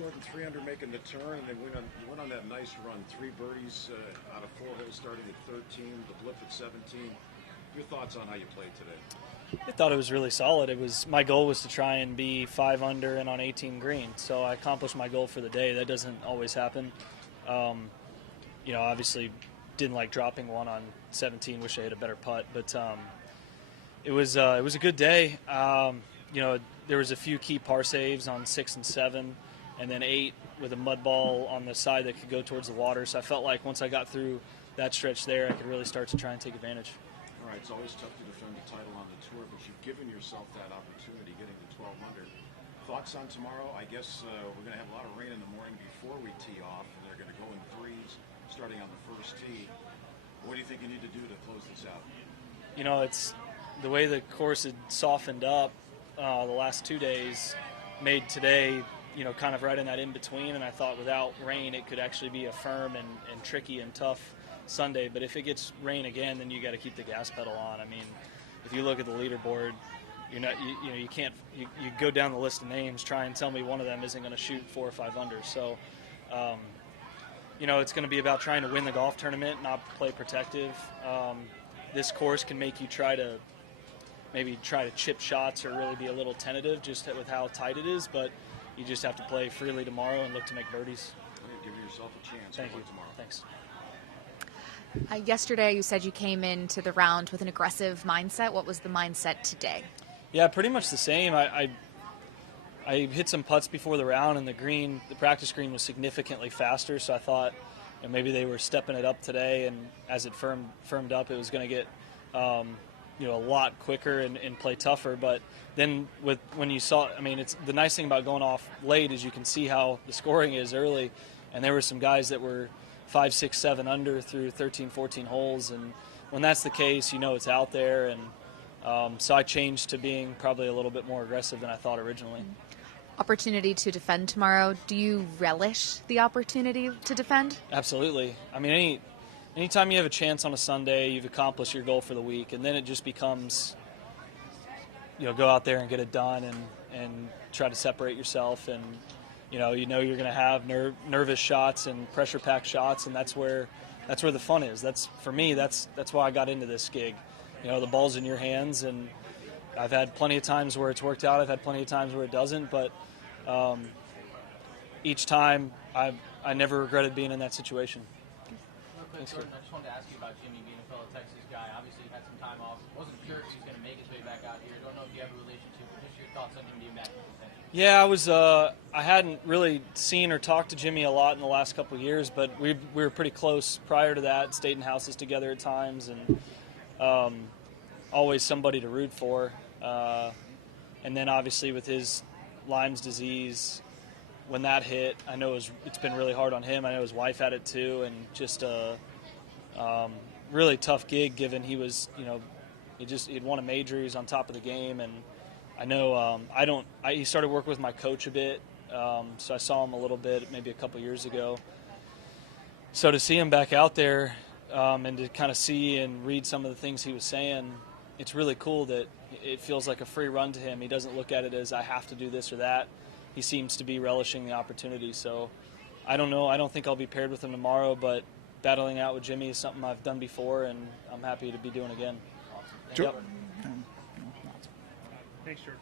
Jordan 3 under making the turn, and then went on that nice run. 3 birdies out of 4 holes starting at 13, the blip at 17. Your thoughts on how you played today? I thought it was really solid. My goal was to try and be 5 under and on 18 green, so I accomplished my goal for the day. That doesn't always happen. Obviously didn't like dropping one on 17. Wish I hit a better putt, but it was a good day. There was a few key par saves on 6 and 7, and then 8 with a mud ball on the side that could go towards the water. So I felt like once I got through that stretch there, I could really start to try and take advantage. All right, it's always tough to defend the title on the tour, but you've given yourself that opportunity getting to 12 under. Thoughts on tomorrow? I guess we're going to have a lot of rain in the morning before we tee off, and they're going to go in threes starting on the first tee. What do you think you need to do to close this out? It's the way the course had softened up the last 2 days made today, kind of right in that in-between, and I thought without rain it could actually be a firm and tricky and tough Sunday. But if it gets rain again, then you got to keep the gas pedal on. I mean, if you look at the leaderboard, you can't go down the list of names, try and tell me one of them isn't going to shoot 4 or 5 under. So it's going to be about trying to win the golf tournament, not play protective. This course can make you try to chip shots or really be a little tentative just with how tight it is, but you just have to play freely tomorrow and look to make birdies. Give yourself a chance. Thank you. Tomorrow. Thanks. Yesterday you said you came into the round with an aggressive mindset. What was the mindset today? Yeah, pretty much the same. I hit some putts before the round, and the practice green was significantly faster, so I thought maybe they were stepping it up today, and as it firmed up, it was going to get a lot quicker and play tougher. But then it's the nice thing about going off late is you can see how the scoring is early, and there were some guys that were 5, 6, 7 under through 13, 14 holes, and when that's the case, it's out there, and so I changed to being probably a little bit more aggressive than I thought originally. Opportunity to defend tomorrow. Do you relish the opportunity to defend? Absolutely. I mean, anytime you have a chance on a Sunday, you've accomplished your goal for the week, and then it just becomes, go out there and get it done and try to separate yourself, and you're going to have nervous shots and pressure-packed shots, and that's where the fun is. For me, that's why I got into this gig. The ball's in your hands, and I've had plenty of times where it's worked out. I've had plenty of times where it doesn't, but each time I never regretted being in that situation. Real quick, Jordan, I just wanted to ask you about Jimmy being a fellow Texas guy. Obviously, he had some time off. Wasn't sure if he was going to make his way back out here. Don't know if you have a relationship, but just your thoughts on him being back in contention. Yeah, I hadn't really seen or talked to Jimmy a lot in the last couple of years, but we were pretty close prior to that, stayed in houses together at times, and always somebody to root for. And then obviously with his Lyme's disease, when that hit, I know it's been really hard on him. I know his wife had it too, and just a really tough gig given he was, he'd won a major, he was on top of the game, and I know he started working with my coach a bit, so I saw him a little bit maybe a couple years ago. So to see him back out there and to kind of see and read some of the things he was saying, it's really cool that it feels like a free run to him. He doesn't look at it as I have to do this or that. He seems to be relishing the opportunity. So I don't know. I don't think I'll be paired with him tomorrow, but battling out with Jimmy is something I've done before, and I'm happy to be doing again. Awesome. Yep. Thanks, Jordan.